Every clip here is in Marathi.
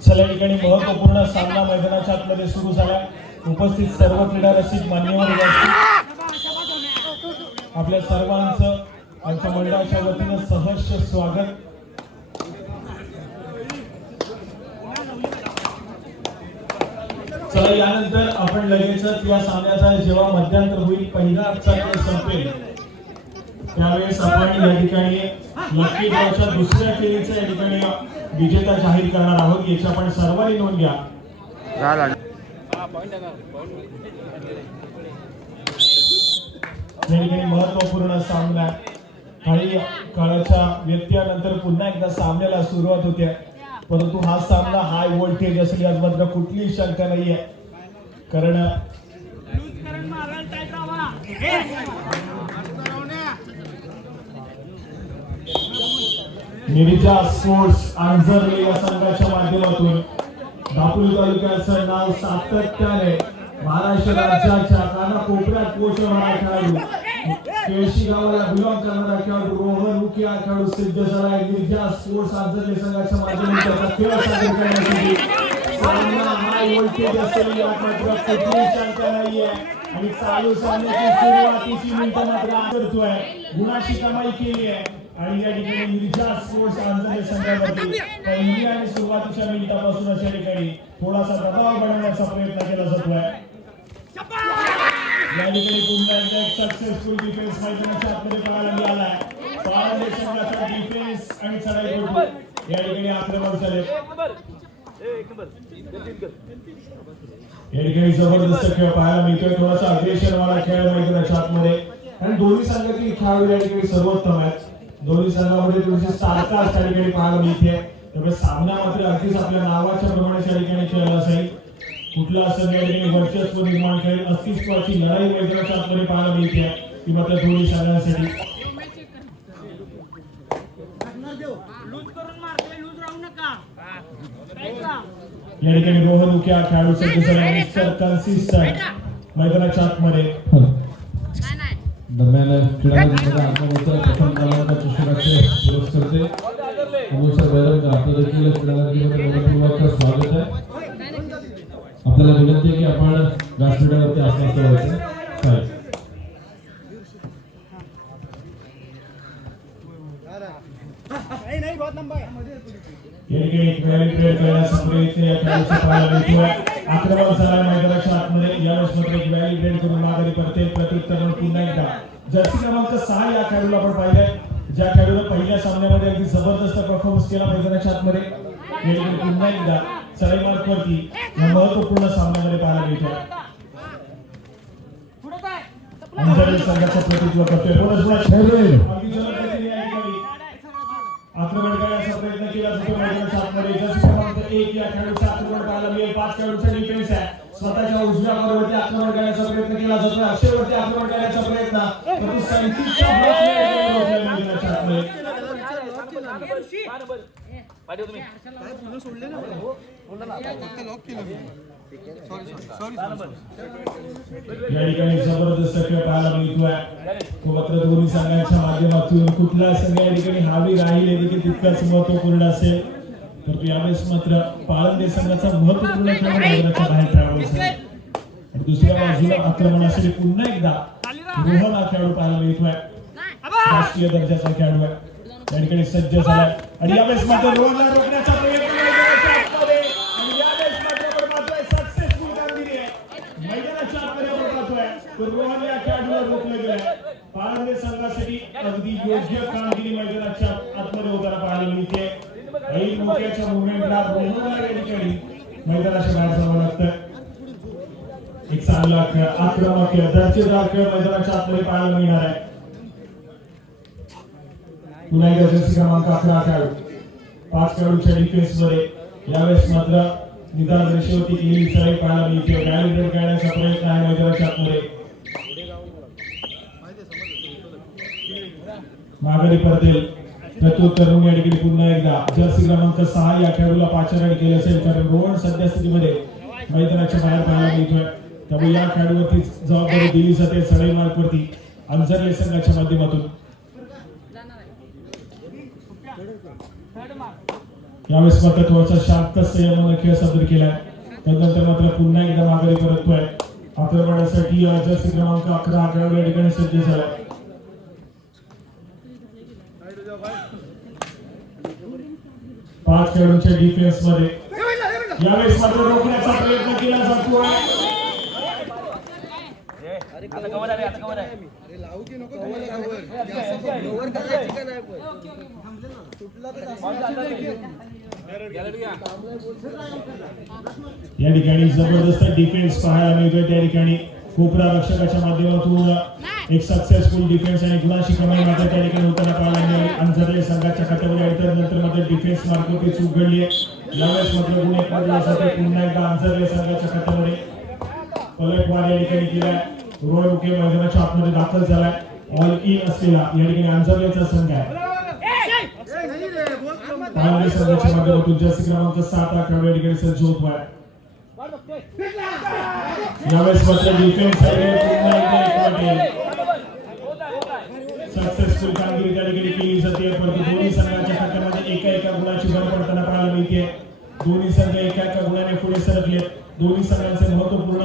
चला ठिकाणी महत्वपूर्ण सामना मैदानाच्या आतमध्ये सुरू झाला। उपस्थित सर्व क्रीडा रसिक मान्यवर आपल्या सर्वांचं आमच्या मंडळाच्या वतीने सहर्ष स्वागत। चला यानंतर आपण लगेचच या सामन्याचा जेव्हा मध्यांतर होईल, पहिला आजचा खेळ संपेल त्यावेळेस आपण या ठिकाणी लकी ड्रॉच्या दुसऱ्या फेरीचा या ठिकाणी विजेता जाहीर करणार आहोत। याची आपण सर्वांनी नोंद घ्या। महत्वपूर्ण सामना काही काळाच्या व्यत्ययानंतर पुन्हा एकदा सामन्याला सुरुवात होते, परंतु हा सामना हाय व्होल्टेज असेल यात मात्र कुठलीही शंका नाहीये। कारण निविजा स्पोर्ट्स आंजर्ले या संघाच्या माध्यमातून दापोली तालुक्याचं नाव सातत्याने महाराष्ट्र राज्याच्या कानाकोपऱ्यात पोहोचवणारा खेळाडू, केळशी गावाला बिलॉंग करणारा खेळाडू रोहन उके हा खेळाडू सिद्ध झाला आहे। निविजा स्पोर्ट्स आंजर्ले संघाच्या माध्यमातून खेळ सादर करण्यासाठी सामना हाय व्होल्टेज असेल यात मात्र कुठलीही शंका नाहीये। आणि चालू सामन्याची सुरुवातीची मिनिटं मात्र करतोय, गुणाची कमाई केली आहे आणि या ठिकाणी निविजा स्पोर्ट्स आंजर्ले संघावरती पहिल्या आणि सुरुवातीच्या मिनिटापासून अशा ठिकाणी थोडासा दबाव बनवण्याचा प्रयत्न केला जातोय। या ठिकाणी पुन्हा एकदा एक सक्सेसफुल डिफेन्स मैदानाच्या आतमध्ये बघायला मिळाला आहे। पारंबे संघाचा डिफेन्स आणि चढाई करून या ठिकाणी आक्रमण झाले। या ठिकाणी जबरदस्त खेळ पाहायला मिळतोय, थोडासा अग्रेशन वाला खेळ मैदानाच्या आतमध्ये आणि दोन्ही संघातील खेळाडू या ठिकाणी सर्वोत्तम आहेत। दोन्ही संघामध्ये थोडीशी सारखा त्या ठिकाणी पाहायला मिळते, त्यामुळे सामना मात्र अगदीच आपल्या नावाच्या प्रमाणे त्या ठिकाणी खेळला असेल। कुठला असं या ठिकाणी वर्चस्व निर्माण करेल अस्तित्वाची लढाई मैदानाच्या आतमध्ये पाहायला मिळते ती मात्र दोन्ही संघांसाठी। या ठिकाणी रोहन उके हा खेळाडू सज्ज झाला, मिस्टर कन्सिस्टंट मैदानाच्या आतमध्ये। दरम्यान क्रीडामध्ये आत्महत्या प्रथम क्रमांकाचे शुभेच्छा पुरस्कारते अमोल बैरंग आपलं देखील क्रीडामध्ये मनपूर्वक स्वागत आहे। आपल्याला विनंती आहे की आपण व्यासपीठावरती आसन ठेवायचं आहे। आक्रमण झाला मैदानाच्या आतमध्ये, यावेळेस मात्र एक व्हॅली ब्रेड करून माघारी परतेल प्रत्युत्तर पुन्हा एकदा जर्सी क्रमांक 6 या खेळाडूला आपण पाहिलंय, ज्या खेळाडूने पहिल्या सामन्यामध्ये अगदी जबरदस्त परफॉर्मन्स केला मैदानाच्या आतमध्ये। पुन्हा एकदा चढाई मार्कवरती या महत्वपूर्ण सामन्यामध्ये पाहायला मिळतो। आंजर्ले संघाचं प्रतिनिधित्व करतोय आक्रमण करण्याचा प्रयत्न केला जातो मैदानाच्या आतमध्ये। जर्सी क्रमांक 1 या खेळाडूचं आक्रमण पाहायला मिळेल, 5 खेळाडूंचा डिफेन्स आहे। स्वतःच्या उजव्या कॉर्नरवरती आक्रमण करण्याचा प्रयत्न केला जातो, अक्षरवरती आक्रमण करण्याचा प्रयत्न परंतु संचितच्या ब्लॉकने मैदानाच्या आतमध्ये। या ठिकाणी जबरदस्त खेळ पाहायला मिळतोय, तो मात्र दोन्ही संघांच्या माध्यमातून कुठला संघ या ठिकाणी हावी राहील हे तितकाच महत्वपूर्ण असेल, परंतु यावेळेस मात्र पारंबे संघाचा महत्वपूर्ण खेळ मैदानाच्या बाहेर खेळायचा। दुसऱ्या बाजूला आक्रमणासाठी पुन्हा एकदा रोहन हा खेळाडू पाहायला मिळतोय, राष्ट्रीय दर्जाचा खेळाडू आहे, या ठिकाणी सज्ज झालाय आणि यावेळेस मात्र रोहनला रोखण्याचा प्रयत्न रोहन या खेळाडूला रोखलं गेलंय। पारंबे संघासाठी अगदी योग्य कामगिरी मैदानाच्या आतमध्ये होताना पाहायला मिळते। एक मोठ्याच्या मुवमेंटला रोहनला या ठिकाणी मैदानाच्या बाहेर जावं लागतं। एक चांगला खेळ, आक्रमक खेळ, दर्जेदार खेळ मैदानाच्या आतमध्ये पाहायला मिळणार आहे। पुन्हा एकदा जर्सी क्रमांक 11 खेळाडू, 5 खेळाडूच्या डिफेन्स मध्ये यावेळेस मात्र निदान रेषेवरती केलेली सराई पाहायला मिळते। गॅलिब्रेट करण्याचा प्रयत्न आहे मैदानाच्या आतमध्ये, माघारी परतेल प्रत्युत्तर या ठिकाणी पुन्हा एकदा जर्सी क्रमांक 6 या खेळाडूला पाचारण केले असेल, कारण रोहन सध्या स्थितीमध्ये मैदानाच्या बाहेर पाहायला मिळतोय। त्यामुळे या खेळाडूवरती जबाबदारी दिली जाते सडई मार्कवरती अंजरले संघाच्या माध्यमातून. यावेळेस मात्र थोडासा शांत संयमाने खेळ सादर केलाय. त्यानंतर मात्र पुन्हा एकदा माघारी परततोय. आक्रमणासाठी जर्सी क्रमांक 11 खेळाडू या ठिकाणी सज्ज झाला. 5 खेळाडूंच्या डिफेन्स मध्ये यावेळेस मात्र रोखण्याचा प्रयत्न केला जातोय. या ठिकाणी जबरदस्त डिफेन्स पाहायला मिळतोय. त्या ठिकाणी कोपरा रक्षकाच्या माध्यमातून एक सक्सेसफुल डिफेन्स आणि गुणाची कमाई मात्र त्या ठिकाणी होताना पाहायला मिळाली. अंजरले संघाच्या खात्यामध्ये आणि नंतर मात्र डिफेन्स मार्कवरती चूक घडली आहे. यावेळेस मात्र गुण एक साठी पुन्हा एकदा अंजरले संघाच्या खात्यामध्ये पलटवार या ठिकाणी केलाय. रोड उके मैदानाच्या आतमध्ये दाखल झालाय. ऑल इन असलेला या ठिकाणी अंजरलेचा संघ आहे. पालघर संघाच्या माध्यमातून जर्सी क्रमांक 7 या ठिकाणी सज्ज होत आहे. यावेळेस मात्र डिफेन्स सक्सेसफुल कामगिरी त्या ठिकाणी केली जाते. परंतु दोन्ही संघाच्या खात्यामध्ये एका गुणाची भर पडताना पाहायला मिळते. दोन्ही संघ एका गुणाने पुढे सरकले. दोन्ही संघांचे महत्वपूर्ण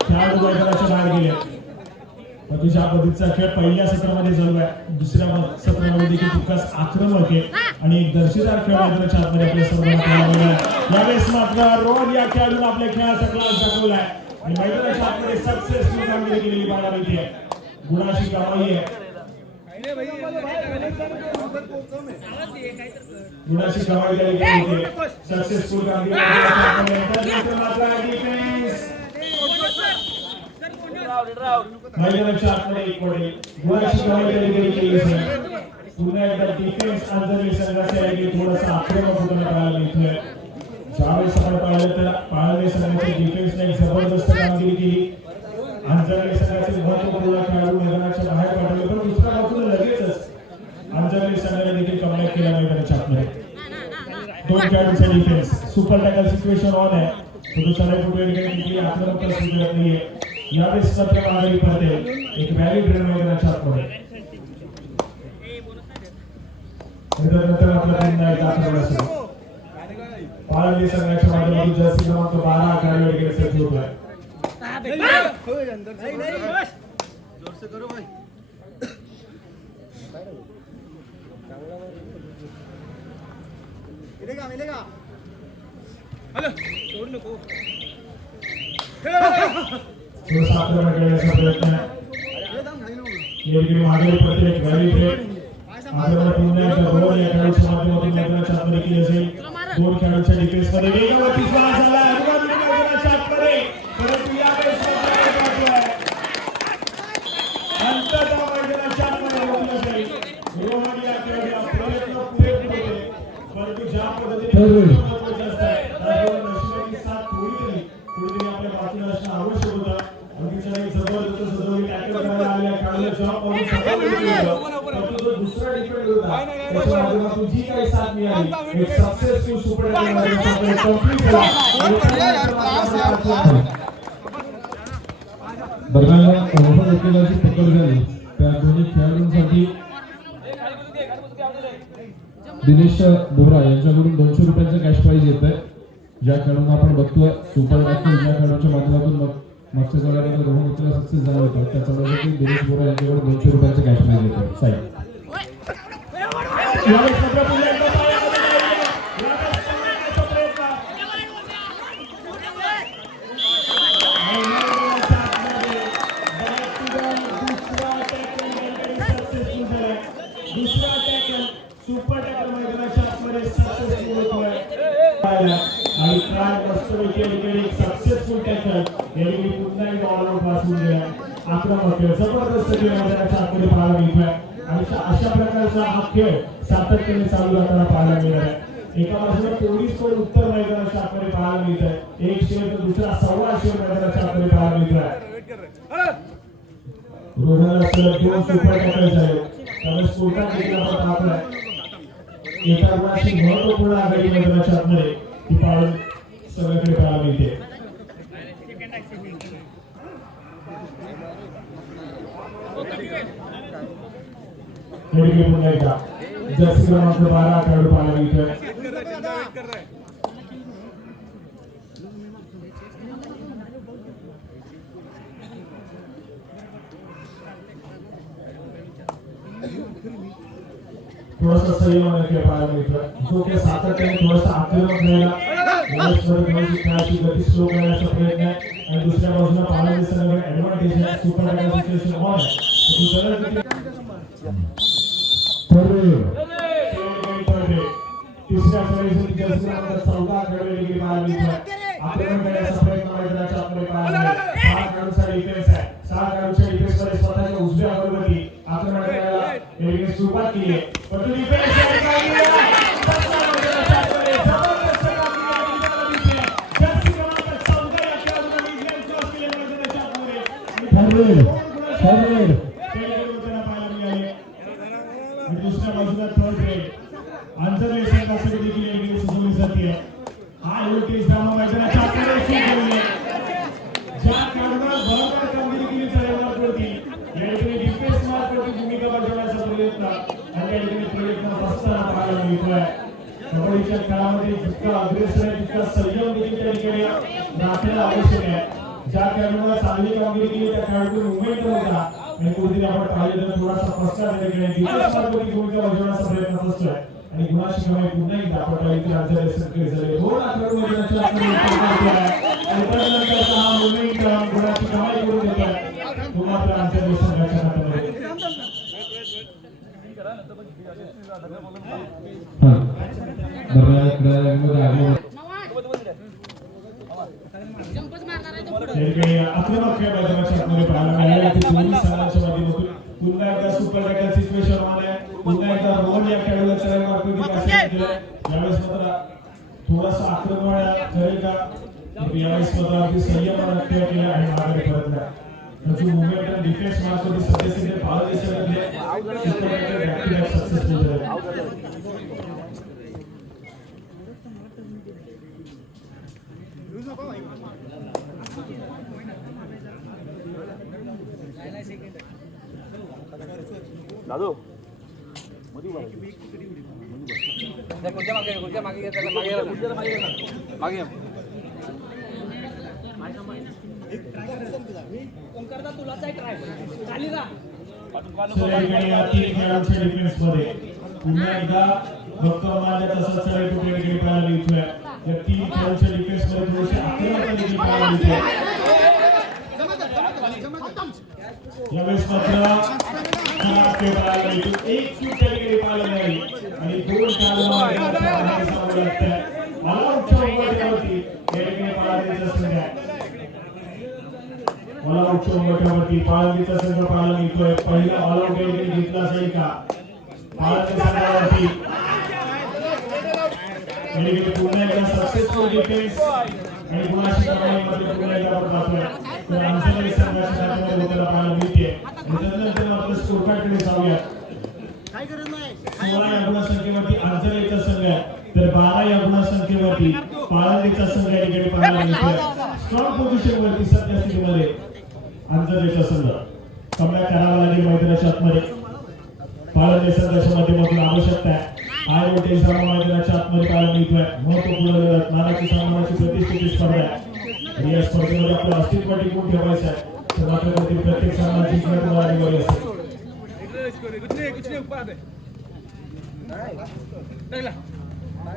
खेळाडू मैदानाच्या बाहेर गेले. परंतु ज्या पद्धतीचा खेळ पहिल्या सत्रामध्ये चालू आहे, दुसऱ्या सत्रामध्ये देखील तितकाच आक्रमक आहे आणि एक दर्जेदार खेळ मैदानाच्या आतमध्ये आपल्या सर्वांना पाहायला मिळाला. यावेळेस मात्र रोहन या खेळाडूने आपल्या खेळाचा क्लास दाखवलाय आणि मैदानाच्या आतमध्ये सक्सेसफुल कामगिरी केलेली पाहायला मिळते. गुणाची कमाई आहे. गुणाची कमाई केली होती. सक्सेसफुल कामगिरी मैदानाच्या आतमध्ये एक पडे गुणाची कमाई केली होती. पुन्हा एकदा डिफेन्स अंजरले संघाचे आहे की थोडासा आक्रमक होताना पाहायला मिळतोय. ज्यावेळेस आपण पाहिलं तर पाळणे संघाच्या डिफेन्सने एक जबरदस्त कामगिरी केली. अंजरले संघाचे महत्वपूर्ण खेळाडू मैदानाच्या बाहेर पाठवले, पण दुसऱ्या बाजूला लगेचच अंजरले संघाने देखील कमबॅक केला मैदानाच्या आतमध्ये. 2 खेळाडूंचा defence super tackle situation on आहे. तो सडेपुढे देखील आक्रमकता सुरू नाहीये. यावेळेस मात्र माघारी पडते एक व्हॅलिड रन मैदानाच्या आतमध्ये. नंतर आपला पुन्हा एक आक्रमण असेल. पाळणे संघाच्या माध्यमातून जर्सी क्रमांक 12 खेळाडू वगैरे सज्ज होत आहे. आक्रमण करण्याचा प्रयत्न मागे पडते एक व्हॅलिड आक्रमण पुन्हा एकदा रोहन या खेळाडूच्या माध्यमातून मैदानाच्या आतमध्ये केले असेल. 2 खेळाडूंच्या डिफेन्स मध्ये वेगावरती स्माश झाला. मैदानाच्या आतमध्ये परंतु यावेळेस अंततः मैदानाच्या आतमध्ये रोहन या खेळाडूला प्रयत्न पुरे केले, परंतु ज्या पद्धतीने साथ थोडी आपल्या बाजूला असणं आवश्यक होतं. जबरदस्त सजवली टॅकल करायला आल्या खेळाडूला जॉब दुसरा डिफेंड होता. त्याच्या माध्यमातून जी काही साथ मिळाली एक सक्सेसफुल सुपर टॅकल कंप्लीट झाला. दरम्यान रोहन वकिलाची पकड झाली. त्या दोन्ही खेळाडूंसाठी दिनेश बोरा यांच्याकडून 200 रुपयांचा कॅश प्राइज येत आहे. ज्या खेळाडूंना आपण बघतोय सुपर टॅकल ज्या खेळाडूंच्या माध्यमातून मागच्या सामन्यामध्ये रोहन वकिला सक्सेस झाला होता, त्याच्यामध्ये दिनेश बोरा यांच्याकडे 200 रुपयांचा कॅश प्राइज येत आहे. साई दुसरा टॅकल सुपर टॅकल मैदानाच्या आतमध्ये सक्सेसफुल होतोय आणि ट्राय मस्तपैकी एक सक्सेसफुल टॅकल यावेळी पुन्हा एक ऑल आउट वाचून गेला. आक्रमक जबरदस्त खेळ मैदानाच्या आतमध्ये पाहायला मिळतोय आणि अशा प्रकारचा हा खेळ सातत्याने चालू राहताना पाहायला मिळत आहे. एका बाजूला 24 उत्तर मैदानाच्या आतमध्ये पाहायला मिळत आहे. एक शेर तर दुसरा 1.25 शेर मैदानाच्या आतमध्ये पाहायला मिळत आहे. रोहनला सलग 2 सुपर टॅकल झाले. त्यामुळे स्फोटात देखील आपण पाहतोय एका गुणाची महत्वपूर्ण आघाडी मैदानाच्या आतमध्ये ती पाहून सगळीकडे पाहायला मिळते. हेडगे पुन्हा एकदा जर्सी क्रमांक 12 खेळाडू पाहायला मिळतोय. थोडासा संयमाने खेळ पाहायला मिळतोय. जो की सातत्याने थोडासा आक्रमक खेळायला खेळाची गती स्लो करण्याचा प्रयत्न आहे आणि दुसऱ्या बाजूला पाहायला संघाकडे ऍडव्हान्टेज आहे. सुपर टॅकल सिच्युएशन ऑन आहे. तिसऱ्या खेळाची जर्सी क्रमांक 14 खेळाडू देखील पाहायला मिळतोय. आक्रमण करण्याचा प्रयत्न मैदानाच्या आतमध्ये पाहायला मिळतोय. 6 खेळाडूंचा डिफेन्स आहे. 6 खेळाडूंच्या डिफेन्स मध्ये स्वतःच्या उजव्या बरोबरी आक्रमण करायला हेडगे सुरुवात केली आहे. पण तो डिफेन्स दुसऱ्या बाजूला थर्ड रेड आंतरराष्ट्रीय संघासाठी देखील एक सुचवली जाते. हा व्होल्टेज ड्रामा मैदानाच्या आतमध्ये सुरू केले. ज्या खेळाडूंना भरभर कामगिरी केली चालवण्यावरती याठिकाणी डिफेन्स मार्कवरती भूमिका बजावण्याचा प्रयत्न आणि याठिकाणी प्रयत्न असताना पाहायला मिळतोय. कबड्डीच्या खेळामध्ये जितका अग्रेसर आहे तितका संयम देखील त्या ठिकाणी राखणं आवश्यक आहे. ज्या खेळाडूंना चांगली कामगिरी केली त्या खेळाडूंना मुवमेंट होता आणि कुठेतरी आपण पाहिलं तर थोडासा फसका डिफेन्स मार्कवरती भूमिका बजावण्याचा प्रयत्न असतोय आणि गुणाची कमाई पुन्हा एकदा आपण पाहिलं राज्याचे सर्किट झाले. 2 आठवडे मैदानाच्या आतमध्ये आणि त्यानंतर हा मुवमेंट गुणाची कमाई करून देतोय. तो मात्र आमच्या संघाच्या हातामध्ये आक्रमक खेळ मैदानाच्या आतमध्ये पाहायला मिळाला. दोन्ही संघांच्या माध्यमातून पुन्हा एकदा सुपर टॅकल सिच्युएशन आले. पुन्हा एकदा रोहन या खेळाडूला चरण मार्कवरती पास केलं. यावेळेस मात्र थोडासा आक्रमण करेल का यावेळेस मात्र अगदी संयमाने खेळ केला आणि मागे परतला. जो मुवमेंट आणि डिफेन्स मार्कवरती सध्या भारत देशामध्ये super tackle back to back successful झाले. दादू मधू गुडच्या मागे ओंकारदा तुलाच आहे ट्राय खाली जा. तीन खेळाडूंच्या डिफेन्स मध्ये पुन्हा एकदा डॉक्टर माल्या तसंच सगळे कुठे गेले पाहायला मिळतोय. या तीन खेळाडूंच्या डिफेन्स मध्ये थोडेसे आक्रमक देखील पाहायला मिळतोय. यावेळेस मात्र एक चूक त्या ठिकाणी पाहायला मिळाली आणि 2 खेळाडूंना सामोरं लागतंय. ऑलआउटच्या उंबरठ्यावरती या ठिकाणी पाळंदीचा संघ आहे. ऑलआउटच्या उंबरठ्यावरती पाळंदीचा संघ पाहायला मिळतोय. पहिला ऑलआउट या ठिकाणी घेतला असेल का पाळंदी संघावरती पुन्हा एकदा सक्सेसफुल डिफेन्स आणि गुणाची कमाई मध्ये पुन्हा एकदा आपण पाहतोय. तर आंतरराष्ट्रीय संघाच्या हातामध्ये होताना पाहायला मिळते. त्यानंतर आपण स्कोर कार्डकडे जाऊया. 16 या गुणसंख्येवरती आंतरराष्ट्रीय संघ आहे तर 12 या गुणसंख्येवरती पाळंदीचा संघ या ठिकाणी पाहायला मिळतोय. स्ट्रॉंग पोझिशन वरती सध्या स्थितीमध्ये आंतरराष्ट्रीय संघ कमबॅक करावा लागेल मैदानाच्या आतमध्ये. पाळंदी संघाच्या माध्यमातून आवश्यकता आहे. हाय व्होल्टेज ड्रामा मैदानाच्या आतमध्ये पाहायला मिळतोय. महत्त्वपूर्ण लढत नानाची सामनाची प्रतिष्ठित स्पर्धा आहे. या स्पर्धेमध्ये आपलं अस्तित्व टिकवून ठेवायचं आहे. तर मात्र प्रत्येक सामना जिंकणं तुम्हाला अनिवार्य असेल.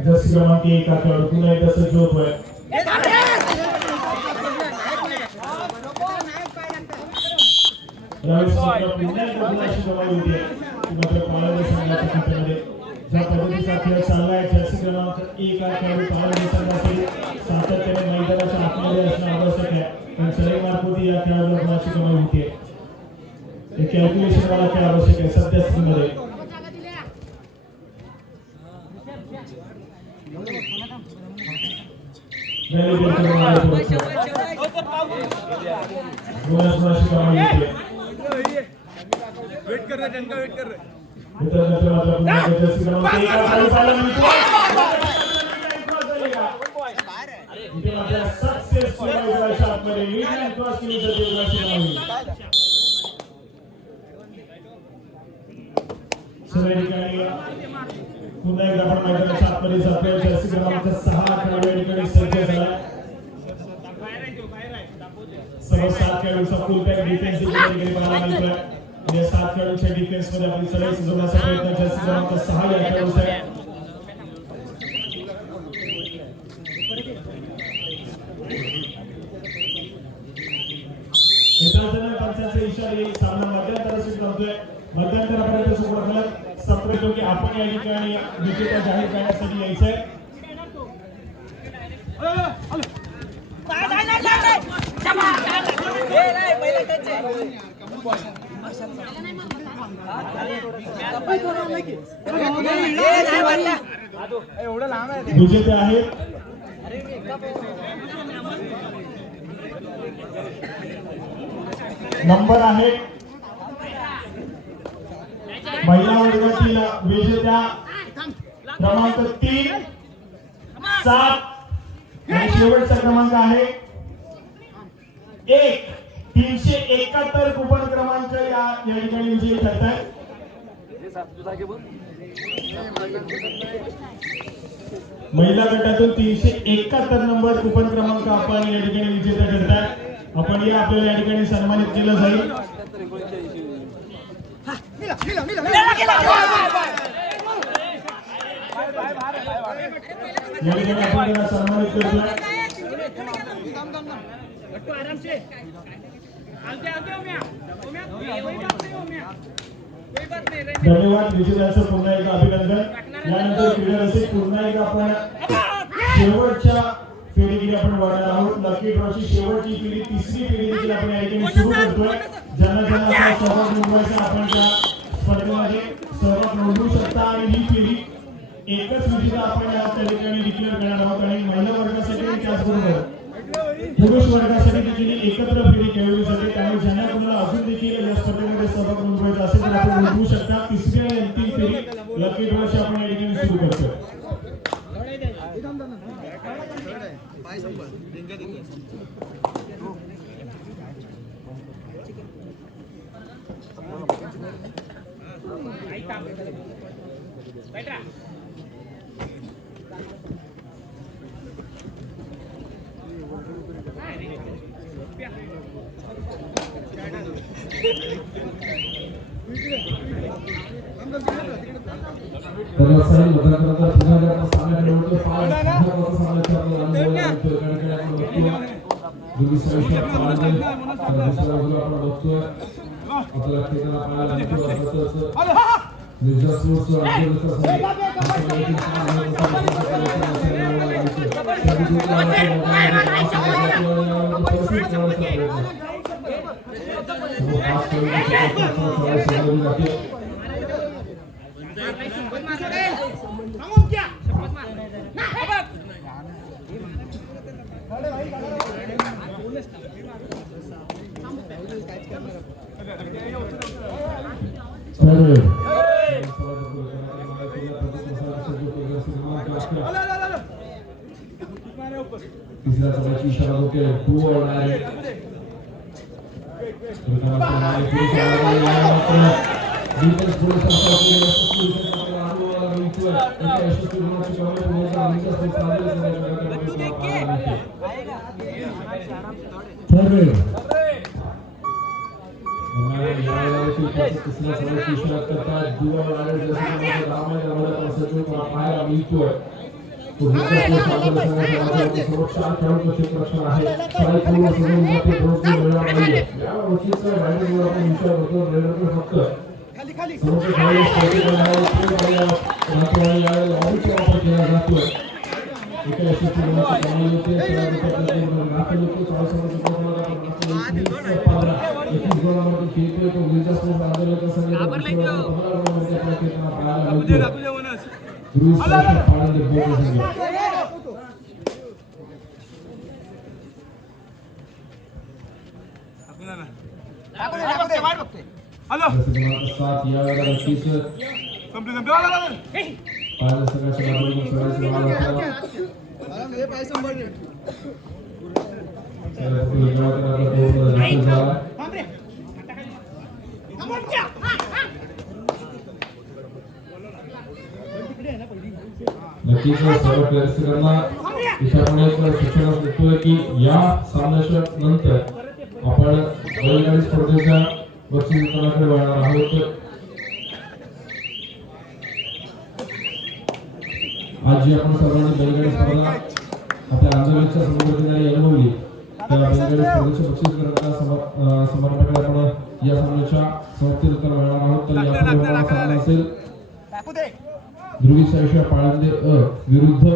जर्सी क्रमांक 1 हा खेळाडू पुन्हा एकदा सज्ज होतोय. यावेळेस मात्र पुन्हा एकदा गुणाची कमाई होते. मात्र पाळंदी संघाच्या खात्यामध्ये ज्या पद्धतीचा खेळ चालला आहे जर्सी क्रमांक 1 हा खेळाडू पाळंदी संघासाठी सातत्याने मैदानाच्या आतमध्ये असणं आवश्यक आहे. पण सलग मार्फत या खेळाडूला गुणाची कमाई होते. हे कॅल्क्युलेशन वाला खेळ आवश्यक आहे सध्या स्थितीमध्ये. गुणाची कमाई होते. वेट कर रहे टंका वेट कर रहे मित्रांनो मात्र पुन्हा जर्सी क्रमांक 1 हा खेळाडू पाहायला मिळतो. इथे मात्र सक्सेसफुल मैदानाच्या आतमध्ये क्रॉस केली जाते. गुणाची कमाई पुन्हा एकदा आपण मैदानाच्या आतमध्ये जातोय. जर्सी क्रमांक 6 खेळाडू या ठिकाणी सज्ज झाला. सर्व 7 खेळाडूंचा फुल पॅक डिफेन्स देखील पाहायला मिळतोय. या 7 खेळाडूंच्या डिफेन्स मध्ये आपली चढाई सुचवण्याचा प्रयत्न जर्सी क्रमांक 6 या खेळाडूचा आहे. पंचाचे इशारे सामना मध्यंतराशी करतोय. मध्यंतरापर्यंत सुरू झालं. सत्र की आपण या ठिकाणी विजेता जाहीर करण्यासाठी यायचंय. विजेते आहेत नंबर आहे महिला वर्गातील विजेत्या क्रमांक 3 7 आणि शेवटचा क्रमांक आहे 1 371 कुपन क्रमांक या ठिकाणी विजयी ठरतात. महिला गटातून 371 नंबर कुपन क्रमांक आपण या ठिकाणी विजेता ठरतात. आपण या आपल्याला या ठिकाणी सन्मानित केलं जाईल. या ठिकाणी आपण त्यांना सन्मानित करतोय. धन्यवाद विजेत्यांचं पुन्हा एकदा अभिनंदन. यानंतर क्रीडा रसिक पुन्हा एकदा आपण शेवटच्या फेरीकडे आपण वळणार आहोत. लकी ड्रॉची शेवटची फेरी तिसरी फेरी देखील आपण या ठिकाणी सुरू करतोय. ज्यांना आपला सहभाग नोंदवायचा आपण त्या स्पर्धेमध्ये सहभाग नोंदवू शकता. आणि ही फेरी एकच विजेता आपण या ठिकाणी डिक्लेअर करणार आहोत. आणि महिला वर्गासाठी त्याचबरोबर पुरुष वर्गासाठी देखील एकत्र फेरी खेळवली जाते. त्यामुळे ज्यांना तुम्हाला अजून देखील या स्पर्धेमध्ये सहभाग नोंदवायचा असेल तर आपण नोंदवू शकता. तिसरी आणि अंतिम फेरी लकी ड्रॉची आपण या ठिकाणी सुरू करतोय. तिसऱ्या सत्राची इशारा होते टू और नाइन नक्कीच सर्व प्रेक्षकांना इथे आपण एक सूचना देतोय की या सामन्याच्या नंतर आपण बैलगाडी स्पर्धेच्या बक्षीस वितरणाकडे वळणार आहोत. आज जी आपण सर्वांनी बैलगाडी स्पर्धा आपल्या आंदोलनाच्या समुद्रकिनारी अनुभवली त्या बैलगाडी स्पर्धेचे बक्षीस वितरणाच्या समारंभाकडे आपण या सामन्याच्या समाप्तीनंतर वळणार आहोत. तर यापुढे होणारा सामना असेल ध्रुवी सायशा पाळंदे विरुद्ध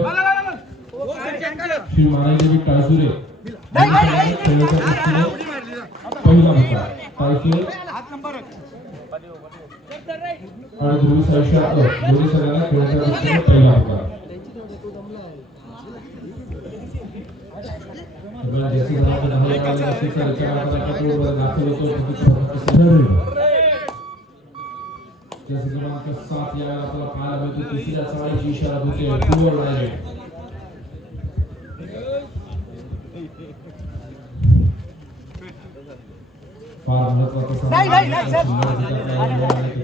श्री मानादेवी टाळसुरे पहिला होता टाळसुरे आणि ध्रुवी सायशा दोन्ही सगळ्यांना खेळाच्या दृष्टीने पहिला होता. जैसे जनाब दहा यावेळेला अशीचा विचार आपण दाखल होतो जैसे क्रमांक 7 यावेळेला आपल्याला पाहायला मिळतो तिसऱ्या चाळीची इशारा होते पूर्व डायरेक्ट फार महत्वाचा सामना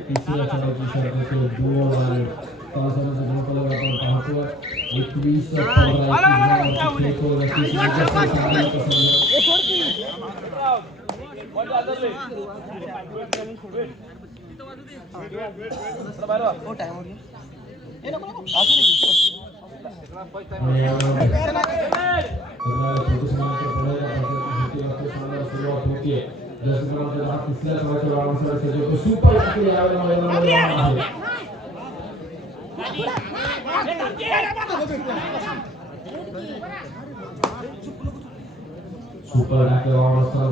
तिसऱ्या चाळीची इशारा होते पूर्व डायरेक्ट तालुक्याच्या गुणफलक आपण पाहतो 21 सुपर टॅकल असताना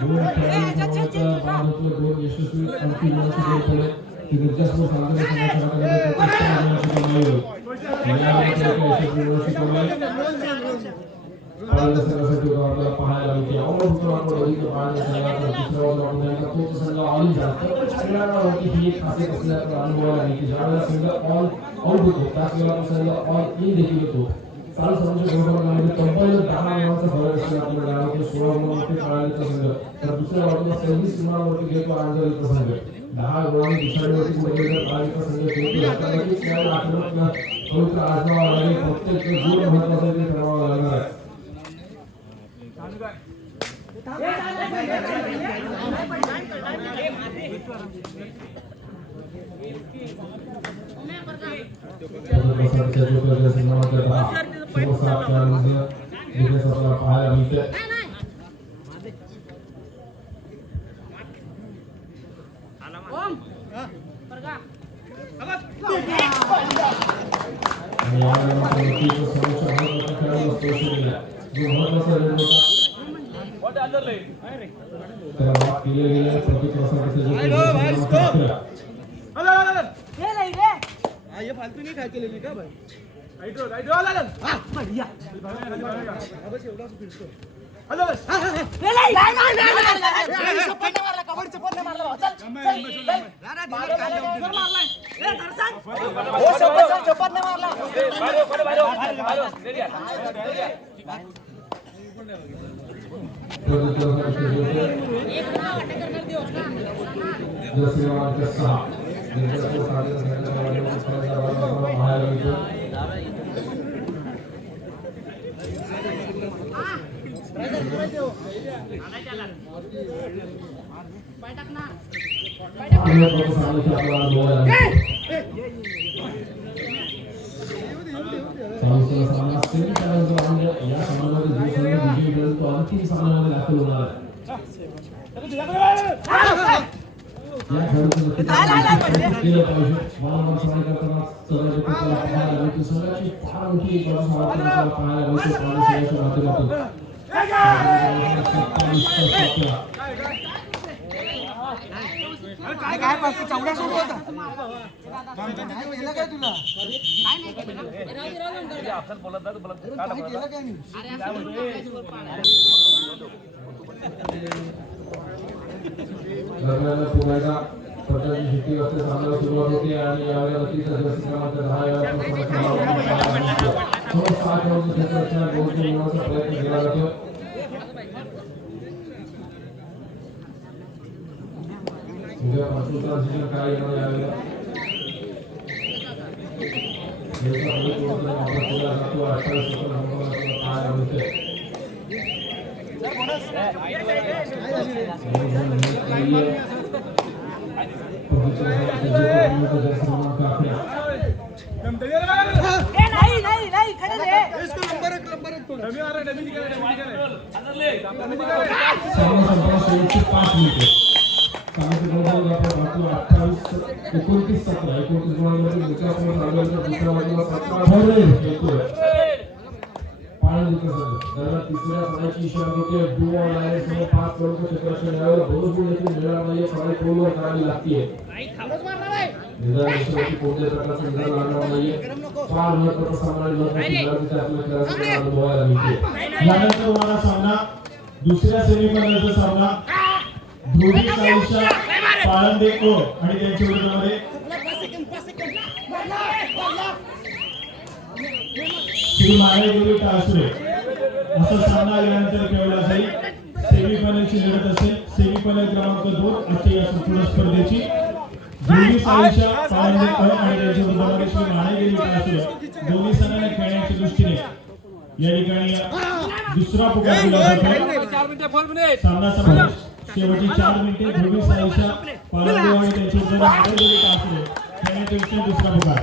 दोन खेळाडूंच्या क्षेत्रफळामध्ये दोन यशस्वी अंतिम पाहायला मिळते ही एक खासियत असल्याचं अनुभवायला मिळते. ज्यावेळेला संघ ऑल आउट होतो त्याच वेळेला संघ ऑल इन देखील होतो. चालू संघाच्या गोलंदाजामध्ये तब्बल 10 रनांचा फरक असलेला आपल्याला जाणवतो. 16 गुणांवरती पाळण्याचा संघ तर दुसऱ्या बाजूला 26 गुणांवरती घेतो आंधळीचा संघ. 10 गुणांनी दिशावरती कुठेतरी पाळण्याचा संघ खेळतो. नक्कीच यावेळी आक्रमक पवित्र आजमावा लागेल. प्रत्येक गुण महत्त्वाचा ते ठरवावा लागणार आहे. पाहायला मिळते ये फालतू नहीं खाते लेने का भाई राइट वाला हां बढ़िया बस एवढा फिरतो हॅलो बस ले ले नाही सपोर्ट मारला कबड्डी सपोर्ट मारला चल मारला ए दर्शन ओ सपोर्ट मारला बाहेर ले लिया अंतिम सामन्यामध्ये दाखल होणार आहे. या खेळाडूचं केलं पाहिजे. वारंवार सामने करताना संघाची फार मोठी पाहायला मिळते संघाच्या माध्यमातून काय पाहिजे चौडा सोडतो होता काय तुला बोलत दरम्यान पुण्याला प्रचाराची शिट्टी वाजता सामना सुरुवात होते आणि यावेळेला नक्कीच जास्त क्रमांक 10 या क्षेत्राच्या गोलची मिळवण्याचा प्रयत्न केला जातो. उद्या पंचवीसचा डिसिजन काय येणार यावेळेला याचा पुढे कोणता वापर केला जातो 28 सेकंद हंगामाचा काय होते नहीं खड़े रे इसको नंबर एक डमी आ रहा है डमी दिखा रहा है अंदर ले सामना संपला शेवटची 5 मिनिटे सामन्याचे गुणफल आपण पाहतो 28 29 17 29 गुणांमध्ये विकासमध्ये आढळला दुसऱ्या बाजूला 17 येतोय पाणी विकास दरम्यान तिसऱ्या सामन्याची इशारा होते डू ऑन लाईन समोर 5 करोडचे क्षेत्ररक्षण यावेळेला बहुत गुण देखील मिळाला नाहीये साडे गोलवर करावी लागते निदान देशाची कोणत्याही प्रकारचा निदान लागणार नाहीये फार महत्त्वाचा सामना महत्त्वाची आपल्या खेळाचा अनुभवायला मिळते यानंतर होणारा सामना दुसऱ्या सेमीफायनलचा सामना धोबी साईशा पाळंदे ओ आणि त्यांच्या विरोधामध्ये श्री मानेदेवी टासुरे असा सामना यानंतर खेळला जाईल सेमीफायनलची लढत असेल सेमीफायनल क्रमांक 2 आजच्या या संपूर्ण स्पर्धेची धोबी साईशा पाळंदे ओ आणि त्यांच्या विरोधामध्ये श्री मानेदेवी टासुरे दोन्ही संघांना खेळण्याच्या दृष्टीने या ठिकाणी दुसरा पुकार दिला जातो सामना संपला शेवटची 4 मिनिटे धोबी साईशा पाळंदे ओ आणि त्यांच्या विरोधामध्ये मानेदेवी टासुरे खेळण्याच्या दृष्टीने दुसरा पुकार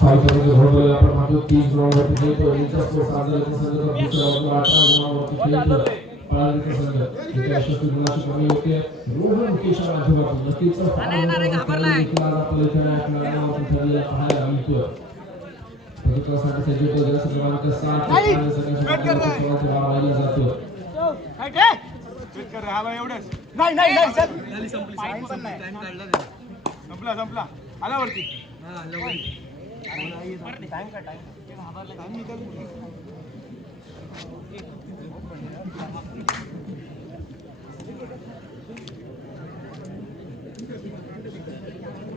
साईशा घोडबल आपण मात्र 30 गुणांवरती खेळतो यांच्या स्कोर साधलेला संघ दुसऱ्या बाजूला 18 गुणांवरती खेळतो पाळंदेचा संघ इथे यशस्वी गुणाची कमी होते रोहन मुकेशच्या माध्यमातून नक्कीच घाबरलाय आपल्या खेळाडूंना ठरलेला पाहायला मिळतोय प्रतिकासाठी सज्ज होतो जलस क्रमांक 7 संघाच्या वाहिला जातो वेट कर हा भाई एवढंच नाही चल झाली संपली टाइम काढला संपला आला वरती हां आला वरती टाइम का टाइम निकल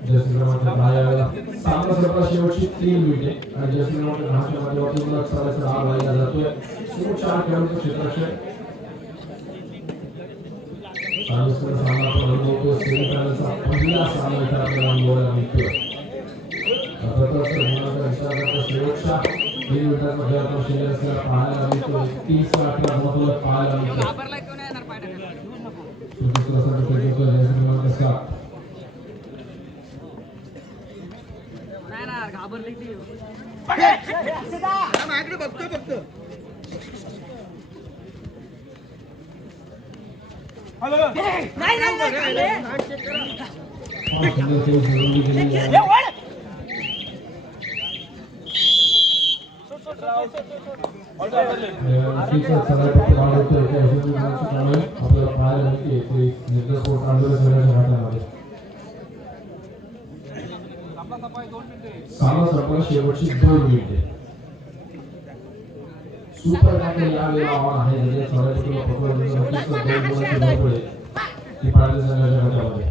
जयसिंग क्रमांक 10 सामना संपला शेवटची 3 मिनिटे आणि जयसिंग क्रमांक 10 च्या माध्यमातून लक्षाचा हा वाहिला जातोय समोर 4 खेळाडूंचं क्षेत्ररक्षण सामना आपण अनुभवतो सेमीफायनलचा पहिला सामना इथे आपल्याला अनुभवायला मिळतोय प्रथमच होणारा विचाराचा शेवटच्या 3 मिनिटांचा खेळ आपण शिल्लक असलेला पाहायला मिळतो 30-18 महत्त्वाला पाहायला मिळतो दुसरा संघ खेळतो जयसिंग क्रमांक 7 घाबरली ती माझ्याकडे बघतोय फक्त हॅलो नाही सामना संपला शेवटची 2 मिनिटे सुपर टॅकल यावेळेला आव्हान आहे ज्याने सोळापैकी पकडून पडे ती पाळली संघाच्या हातामध्ये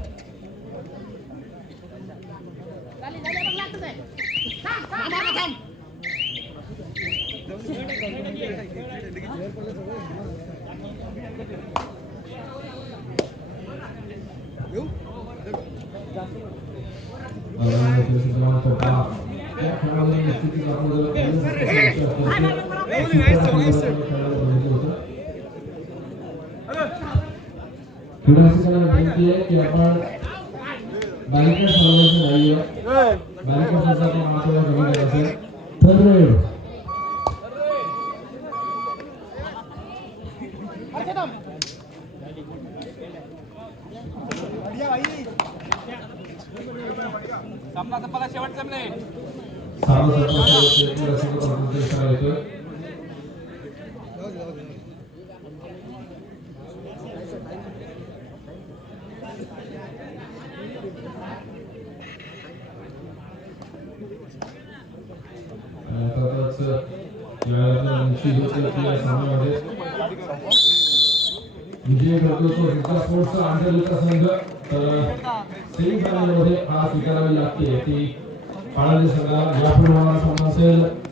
विनंती आहे की आपण बॅरिकेड ठरवायचं नाहीये बॅरिकेड ठरवायचं मात्र कमी करायचं तर सामना संपला शेवटचा मिनिट सामना संपला शेवटचा येतोय विजय करतो तो रिका स्पोर्ट्सचा आंतरलिका संघ तर सेमीफायनलमध्ये हा स्वीकारावी लागते ती पाळंदे संघाला यापुढे होणारा सामना असेल